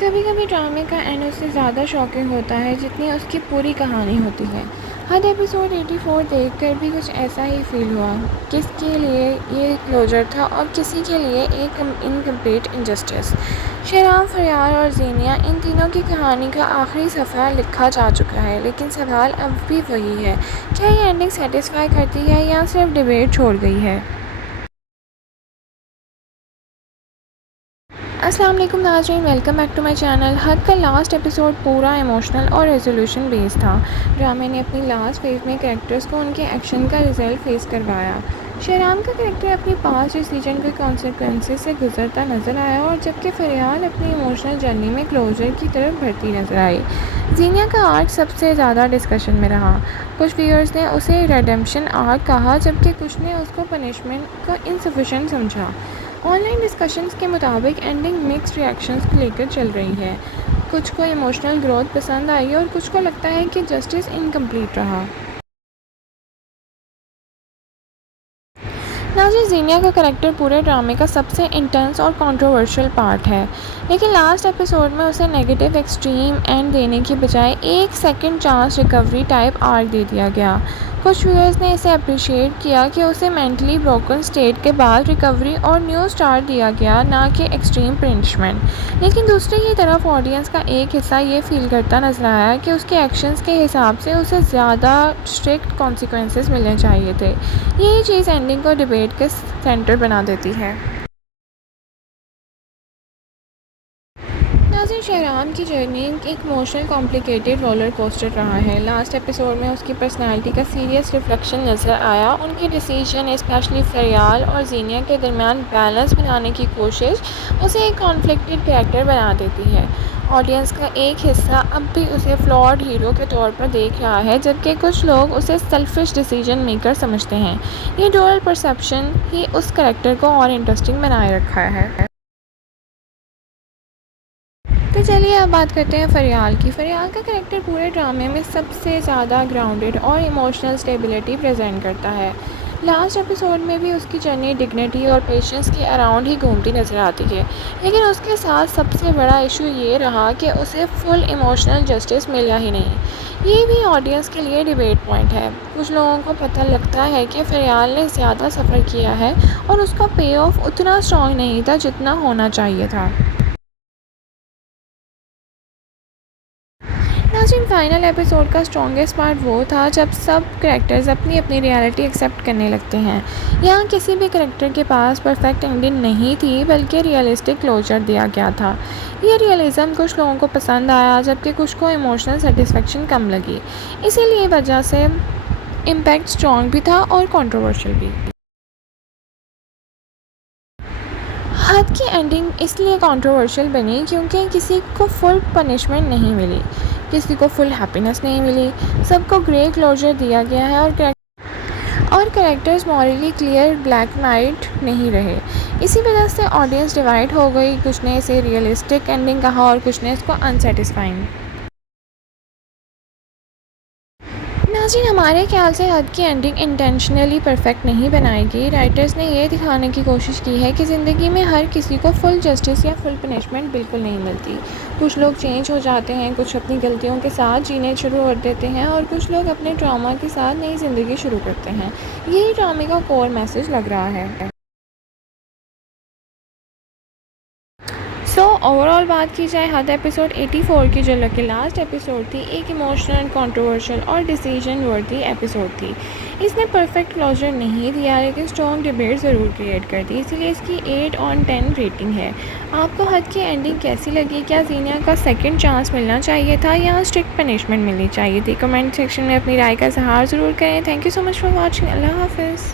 कभी कभी ड्रामे का एंड उससे ज़्यादा शॉकिंग होता है जितनी उसकी पूरी कहानी होती है। हद एपिसोड 84 देखकर भी कुछ ऐसा ही फील हुआ। किसके लिए ये क्लोजर था और किसी के लिए एक इनकम्प्लीट इनजस्टिस। शेराम, फरियाल और ज़ीनिया, इन तीनों की कहानी का आखिरी सफ़ा लिखा जा चुका है, लेकिन सवाल अब भी वही है, क्या ये एंडिंग सेटिस्फाई करती है या सिर्फ डिबेट छोड़ गई है। अस्सलाम वालेकुम नाज़रीन, welcome back to my channel. Hadd का लास्ट एपिसोड पूरा इमोशनल और रेजोल्यूशन बेस्ड था। ड्रामे ने अपनी लास्ट फेज में कैरेक्टर्स को उनके एक्शन का रिजल्ट फेस करवाया। शेराम का कैरेक्टर अपनी पास्ट डिसीजन के कॉन्सिक्वेंसेस से गुजरता नजर आया, और जबकि फरियाल अपनी इमोशनल जर्नी में क्लोजर की तरफ बढ़ती नजर आई। जीनिया का आर्क सबसे ज़्यादा डिस्कशन में रहा। कुछ व्यूअर्स ने उसे रेडेम्पशन आर्क कहा, जबकि कुछ ने उसको पनिशमेंट को इनसफिशेंट समझा। ऑनलाइन डिस्कशंस के मुताबिक एंडिंग मिक्स्ड रिएक्शंस को लेकर चल रही है। कुछ को इमोशनल ग्रोथ पसंद आई और कुछ को लगता है कि जस्टिस इनकम्प्लीट रहा। नाज़रीन, ज़ीनिया का करैक्टर पूरे ड्रामे का सबसे इंटेंस और कंट्रोवर्शियल पार्ट है, लेकिन लास्ट एपिसोड में उसे नेगेटिव एक्सट्रीम एंड देने की बजाय एक second chance recovery type arc दे दिया गया। कुछ व्यूअर्स ने इसे अप्रिशिएट किया कि उसे मेंटली ब्रोकन स्टेट के बाद रिकवरी और न्यू स्टार्ट दिया गया, ना कि एक्सट्रीम पनिशमेंट। लेकिन दूसरी ही तरफ ऑडियंस का एक हिस्सा ये फील करता नजर आया कि उसके एक्शंस के हिसाब से उसे ज़्यादा स्ट्रिक्ट कॉन्सिक्वेंसेस मिलने चाहिए थे। यही चीज़ एंडिंग को डिबेट के सेंटर बना देती है। नाज़रीन, शेहराम की जर्नी एक इमोशनल कॉम्प्लिकेटेड रोलर कोस्टर रहा है। लास्ट एपिसोड में उसकी पर्सनालिटी का सीरियस रिफ्लेक्शन नज़र आया। उनके डिसीजन, स्पेशली फरियाल और ज़ीनिया के दरमियान बैलेंस बनाने की कोशिश उसे एक कॉन्फ्लिक्टेड कैरेक्टर बना देती है। ऑडियंस का एक हिस्सा अब भी उसे फ्लॉड हीरो के तौर पर देख रहा है, जबकि कुछ लोग उसे सेल्फिश डिसीजन मेकर समझते हैं। ये डुअल परसेप्शन ही उस कैरेक्टर को और इंटरेस्टिंग बनाए रखा है। तो चलिए अब बात करते हैं फरियाल की। फरियाल का कैरेक्टर पूरे ड्रामे में सबसे ज़्यादा ग्राउंडेड और इमोशनल स्टेबिलिटी प्रेजेंट करता है। लास्ट एपिसोड में भी उसकी जर्नी डिग्निटी और पेशेंस के अराउंड ही घूमती नज़र आती है, लेकिन उसके साथ सबसे बड़ा इशू ये रहा कि उसे फुल इमोशनल जस्टिस मिला ही नहीं। ये भी ऑडियंस के लिए डिबेट पॉइंट है। कुछ लोगों को पता लगता है कि फरियाल ने ज़्यादा सफ़र किया है और उसका पे ऑफ उतना स्ट्रॉन्ग नहीं था जितना होना चाहिए था। नाज़रीन, फाइनल एपिसोड का स्ट्रॉन्गेस्ट पार्ट वो था जब सब कैरेक्टर्स अपनी अपनी रियलिटी एक्सेप्ट करने लगते हैं। यहाँ किसी भी कैरेक्टर के पास परफेक्ट एंडिंग नहीं थी, बल्कि रियलिस्टिक क्लोजर दिया गया था। ये रियलिज़म कुछ लोगों को पसंद आया, जबकि कुछ को इमोशनल सेटिस्फेक्शन कम लगी। इसीलिए वजह से इम्पैक्ट स्ट्रॉन्ग भी था और कंट्रोवर्शियल भी। हद की एंडिंग इसलिए कंट्रोवर्शियल बनी क्योंकि किसी को फुल पनिशमेंट नहीं मिली, किसी को फुल हैप्पीनेस नहीं मिली, सबको ग्रे क्लोजर दिया गया है, और characters morally clear black night नहीं रहे। इसी वजह से ऑडियंस डिवाइड हो गई। कुछ ने इसे रियलिस्टिक एंडिंग कहा और कुछ ने इसको अनसेटिस्फाइंग। नाज़रीन, हमारे ख्याल से हद की एंडिंग इंटेंशनली परफेक्ट नहीं बनाई गई। राइटर्स ने यह दिखाने की कोशिश की है कि ज़िंदगी में हर किसी को फुल जस्टिस या फुल पनिशमेंट बिल्कुल नहीं मिलती। कुछ लोग चेंज हो जाते हैं, कुछ अपनी गलतियों के साथ जीने शुरू कर देते हैं, और कुछ लोग अपने ट्रॉमा के साथ नई ज़िंदगी शुरू करते हैं। यही ड्रामे का कोर मैसेज लग रहा है। सो ओवरऑल बात की जाए, हद एपिसोड 84 की जो लकी लास्ट एपिसोड थी, एक इमोशनल, कंट्रोवर्शियल और डिसीजन वर्दी एपिसोड थी। इसने परफेक्ट क्लोजर नहीं दिया, लेकिन स्ट्रॉन्ग डिबेट ज़रूर क्रिएट कर दी, इसलिए इसकी 8/10 रेटिंग है। आपको हद की एंडिंग कैसी लगी? क्या ज़ीनिया का सेकंड चांस मिलना चाहिए था या स्ट्रिक्ट पनिशमेंट मिलनी चाहिए थी? कमेंट सेक्शन में अपनी राय का इज़हार ज़रूर करें। Thank you so much for watching. Allah हाफिज़।